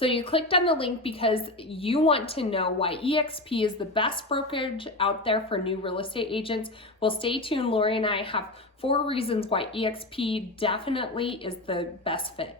So you clicked on the link because you want to know why eXp is the best brokerage out there for new real estate agents. Well, stay tuned. Laurie and I have 4 reasons why eXp definitely is the best fit.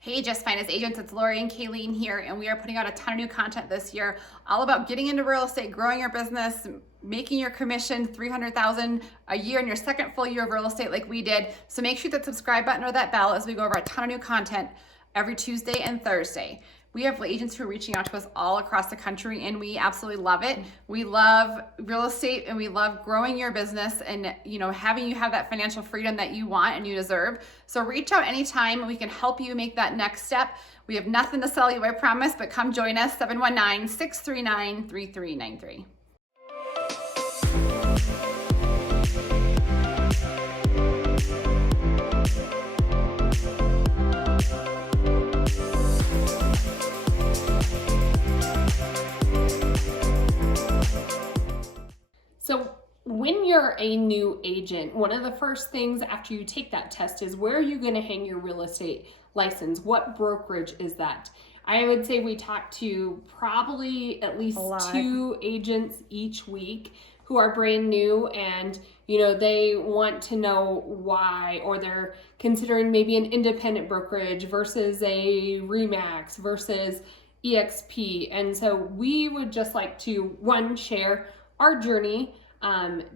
Hey, Just Finest agents, it's Laurie and Kalene here, and we are putting out a ton of new content this year, all about getting into real estate, growing your business, making your commission $300,000 a year in your second full year of real estate like we did. So make sure that subscribe button or that bell as we go over a ton of new content every Tuesday and Thursday. We have agents who are reaching out to us all across the country, and we absolutely love it. We love real estate, and we love growing your business and having you have that financial freedom that you want and you deserve. So reach out anytime, and we can help you make that next step. We have nothing to sell you, I promise, but come join us, 719-639-3393. So when you're a new agent, one of the first things after you take that test is where are you going to hang your real estate license? What brokerage is that? I would say we talk to probably at least 2 agents each week who are brand new, and they want to know why, or they're considering maybe an independent brokerage versus a Remax versus eXp. And so we would just like to, 1, share our journey,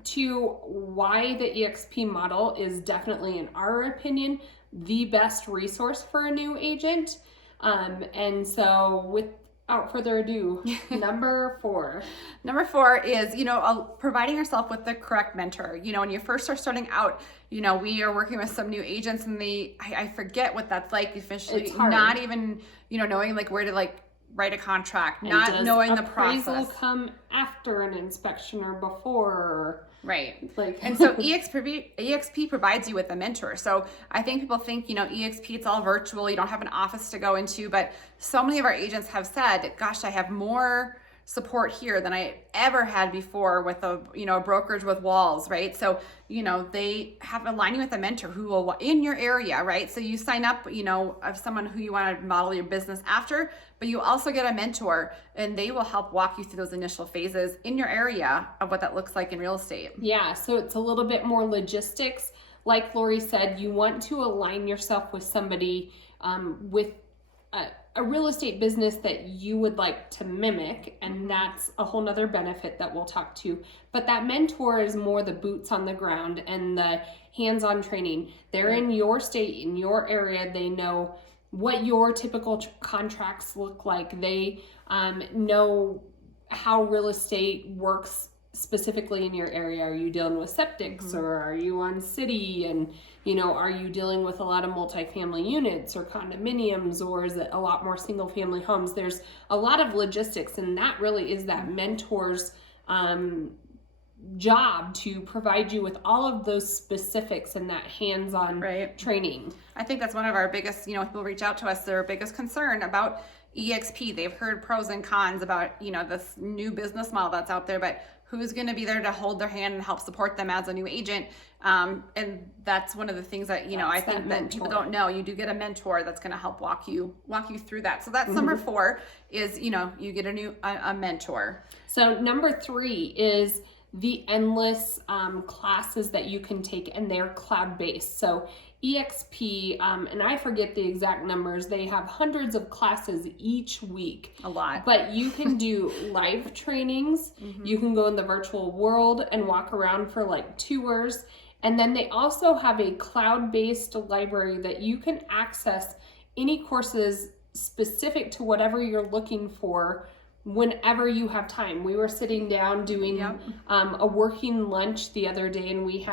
2, why the eXp model is definitely, in our opinion, the best resource for a new agent. And so without further ado, number 4. Number 4 is, providing yourself with the correct mentor. When you first are starting out, we are working with some new agents, and I forget what that's like officially, not even, knowing where to write a contract, and not knowing the process. Appraisal come after an inspection or before? Right. And so eXp provides you with a mentor. So I think people think, eXp, it's all virtual. You don't have an office to go into, but so many of our agents have said, gosh, I have more support here than I ever had before with a brokerage with walls, right? So they have aligned you with a mentor who will in your area, right? So you sign up of someone who you want to model your business after, but you also get a mentor, and they will help walk you through those initial phases in your area of what that looks like in real estate. Yeah, so it's a little bit more logistics. Like Laurie said, you want to align yourself with somebody with a real estate business that you would like to mimic, and that's a whole nother benefit that we'll talk to. But that mentor is more the boots on the ground and the hands-on training. They're in your state, in your area. They know what your typical contracts look like. They know how real estate works specifically in your area. Are you dealing with septics, or are you on city, and are you dealing with a lot of multifamily units or condominiums, or is it a lot more single family homes? There's a lot of logistics, and that really is that mentor's job to provide you with all of those specifics and that hands-on training. I think that's one of our biggest, people reach out to us, their biggest concern about eXp. They've heard pros and cons about, this new business model that's out there, but who's going to be there to hold their hand and help support them as a new agent? And that's one of the things that, I think that people don't know. You do get a mentor that's going to help walk you through that. So that's number 4 is, you get a mentor. So number 3 is the endless classes that you can take, and they're cloud-based. So eXp, and I forget the exact numbers, they have hundreds of classes each week. A lot. But you can do live trainings. You can go in the virtual world and walk around for tours. And then they also have a cloud-based library that you can access any courses specific to whatever you're looking for whenever you have time. We were sitting down doing a working lunch the other day, and we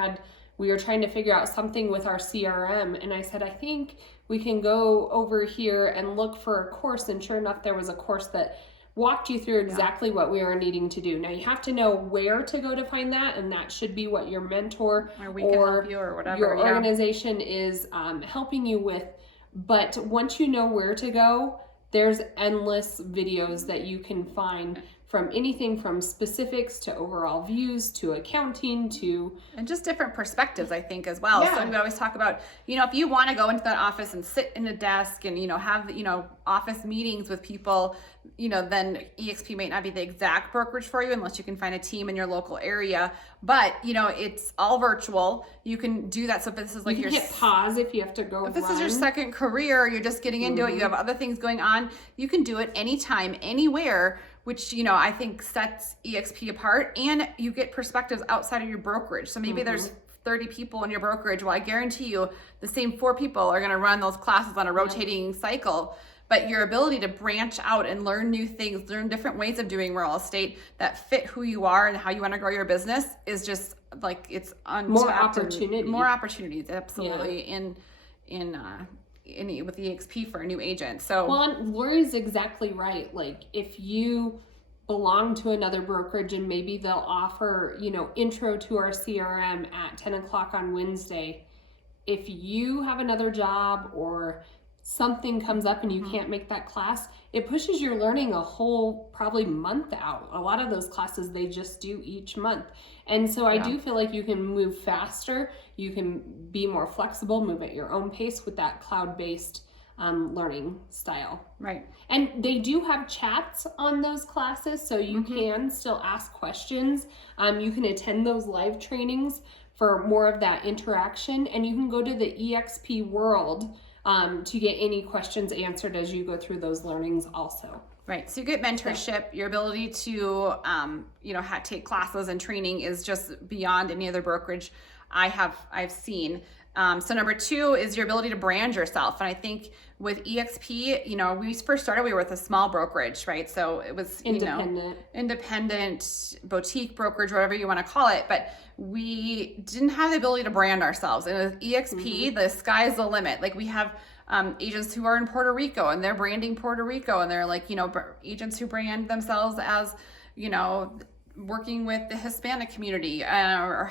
were trying to figure out something with our CRM, and I said, I think we can go over here and look for a course, and sure enough, there was a course that walked you through exactly what we were needing to do. Now you have to know where to go to find that, and that should be what your mentor or we can help you or whatever your organization is helping you with But once you know where to go, there's endless videos that you can find from anything from specifics to overall views to accounting to... And just different perspectives, I think, as well. Yeah. So we always talk about, if you want to go into that office and sit in a desk and, have, office meetings with people, then eXp might not be the exact brokerage for you unless you can find a team in your local area. But, it's all virtual. You can do that. So if this is like you can hit pause if you have to go If this run. is your second career, you're just getting into it, you have other things going on, you can do it anytime, anywhere, which, I think sets eXp apart, and you get perspectives outside of your brokerage. So maybe there's 30 people in your brokerage. Well, I guarantee you the same 4 people are going to run those classes on a rotating cycle. But your ability to branch out and learn new things, learn different ways of doing real estate that fit who you are and how you want to grow your business is just like, it's untapped. More opportunities, absolutely, with eXp for a new agent. So, well, and Laurie's exactly right. Like, if you belong to another brokerage and maybe they'll offer, intro to our CRM at 10 o'clock on Wednesday. If you have another job or something comes up and you can't make that class, it pushes your learning a whole probably month out. A lot of those classes they just do each month. And so I do feel like you can move faster, you can be more flexible, move at your own pace with that cloud-based learning style. Right. And they do have chats on those classes, so you can still ask questions. You can attend those live trainings for more of that interaction, and you can go to the eXp world to get any questions answered as you go through those learnings also. Right. So you get mentorship. Your ability to, take classes and training is just beyond any other brokerage I've seen. So number 2 is your ability to brand yourself. And I think with eXp, we first started, we were with a small brokerage, right? So it was, independent boutique brokerage, whatever you want to call it. But we didn't have the ability to brand ourselves. And with eXp, the sky's the limit. Like, we have agents who are in Puerto Rico and they're branding Puerto Rico, and they're like, agents who brand themselves as, working with the Hispanic community, or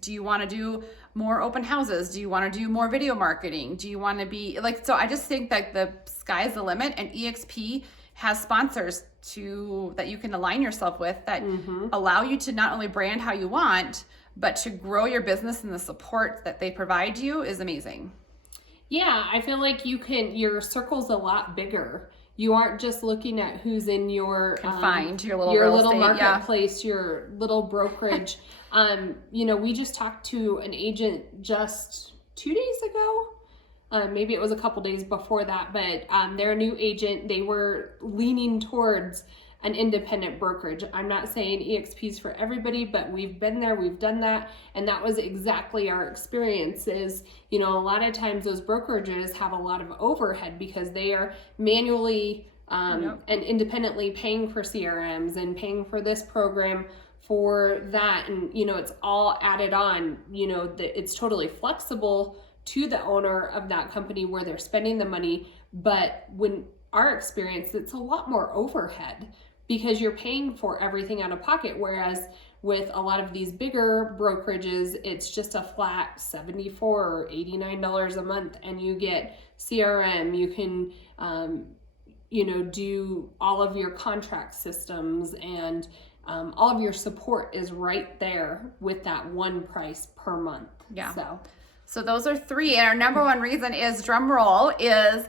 do you want to do more open houses? Do you want to do more video marketing? Do you want to be like, so I just think that the sky's the limit, and eXp has sponsors that you can align yourself with that allow you to not only brand how you want, but to grow your business, and the support that they provide you is amazing. Yeah, I feel like your circle's a lot bigger. You aren't just looking at who's in your confined to your little marketplace, your little brokerage. We just talked to an agent just 2 days ago. Maybe it was a couple days before that, but they're a new agent. They were leaning towards an independent brokerage. I'm not saying eXp's for everybody, but we've been there, we've done that, and that was exactly our experience. Is, a lot of times those brokerages have a lot of overhead because they are manually and independently paying for CRMs and paying for this program, for that, and it's all added on. It's totally flexible to the owner of that company where they're spending the money, but when our experience, it's a lot more overhead because you're paying for everything out of pocket. Whereas with a lot of these bigger brokerages, it's just a flat $74 or $89 a month, and you get CRM. You can, do all of your contract systems, and all of your support is right there with that one price per month. Yeah. So those are 3. And our number 1 reason is, drum roll, is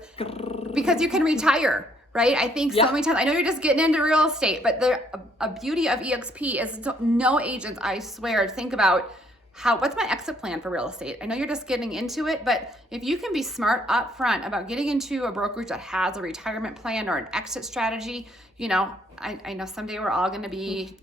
because you can retire. Right? I think so many times, I know you're just getting into real estate, but a beauty of eXp is no agents, I swear, think about what's my exit plan for real estate? I know you're just getting into it, but if you can be smart up front about getting into a brokerage that has a retirement plan or an exit strategy, I know someday we're all going to be,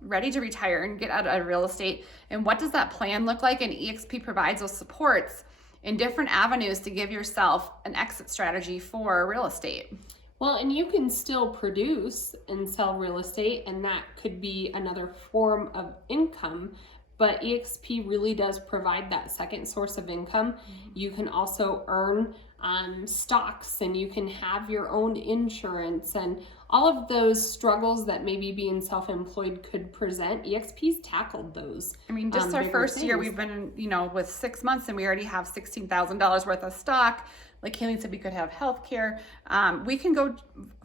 ready to retire and get out of real estate. And what does that plan look like? And eXp provides those supports in different avenues to give yourself an exit strategy for real estate. Well, and you can still produce and sell real estate, and that could be another form of income, but eXp really does provide that second source of income. You can also earn stocks, and you can have your own insurance, and all of those struggles that maybe being self-employed could present. eXp's tackled those. I mean, just our first year, we've been, with 6 months, and we already have $16,000 worth of stock. like Kalene said, we could have healthcare. We can go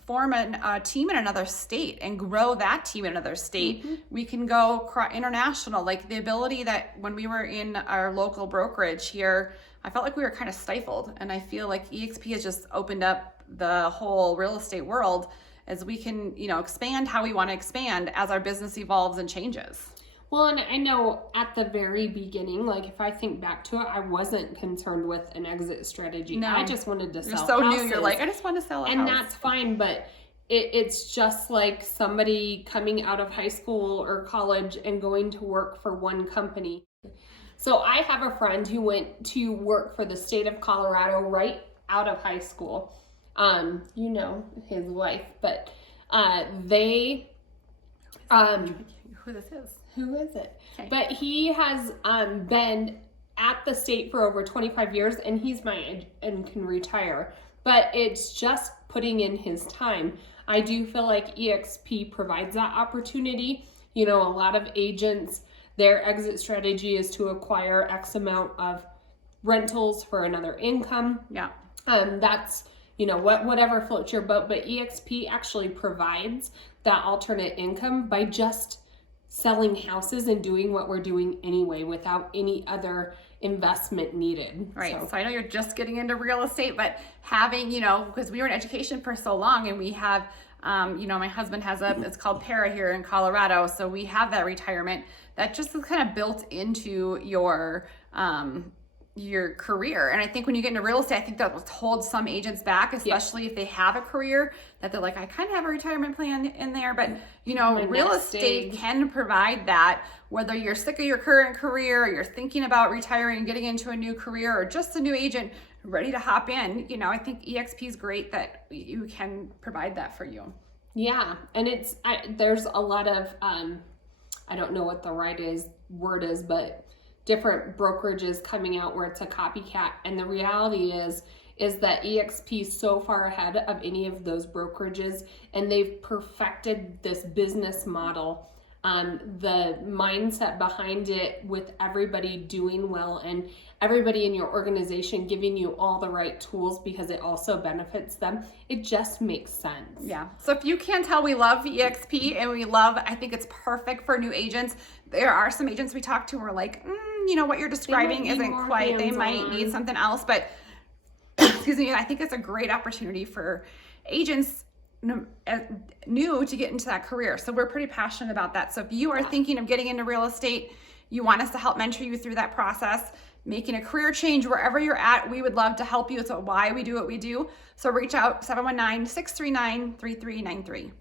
form a team in another state and grow that team in another state. We can go international, like the ability that when we were in our local brokerage here, I felt like we were kind of stifled. And I feel like eXp has just opened up the whole real estate world as we can, expand how we want to expand as our business evolves and changes. Well, and I know at the very beginning, like if I think back to it, I wasn't concerned with an exit strategy. No. I just wanted to sell You're so houses. new. You're like, I just want to sell a house. And that's fine, but it's just like somebody coming out of high school or college and going to work for one company. So I have a friend who went to work for the state of Colorado right out of high school. His wife, but they who this is. Who is it? Okay. But he has been at the state for over 25 years, and he's my age and can retire. But it's just putting in his time. I do feel like eXp provides that opportunity. A lot of agents, their exit strategy is to acquire X amount of rentals for another income. Yeah. That's, whatever floats your boat. But eXp actually provides that alternate income by just selling houses and doing what we're doing anyway without any other investment needed. Right. So I know you're just getting into real estate, but having, because we were in education for so long, and we have, my husband has it's called Para here in Colorado. So we have that retirement that just is kind of built into your career. And I think when you get into real estate, I think that will hold some agents back, especially if they have a career that they're like, I kind of have a retirement plan in there, but real estate can provide that, whether you're sick of your current career or you're thinking about retiring and getting into a new career, or just a new agent ready to hop in. I think eXp is great that you can provide that for you. Yeah. And there's a lot of, I don't know what the right word is, but different brokerages coming out where it's a copycat. And the reality is that eXp is so far ahead of any of those brokerages, and they've perfected this business model. The mindset behind it, with everybody doing well and everybody in your organization giving you all the right tools because it also benefits them. It just makes sense. Yeah. So if you can't tell, we love eXp, and I think it's perfect for new agents. There are some agents we talk to who are like, what you're describing isn't quite, they might need something else, but excuse me, I think it's a great opportunity for agents new to get into that career. So we're pretty passionate about that. So if you are thinking of getting into real estate, you want us to help mentor you through that process, making a career change wherever you're at, we would love to help you. It's why we do what we do. So reach out, 719-639-3393.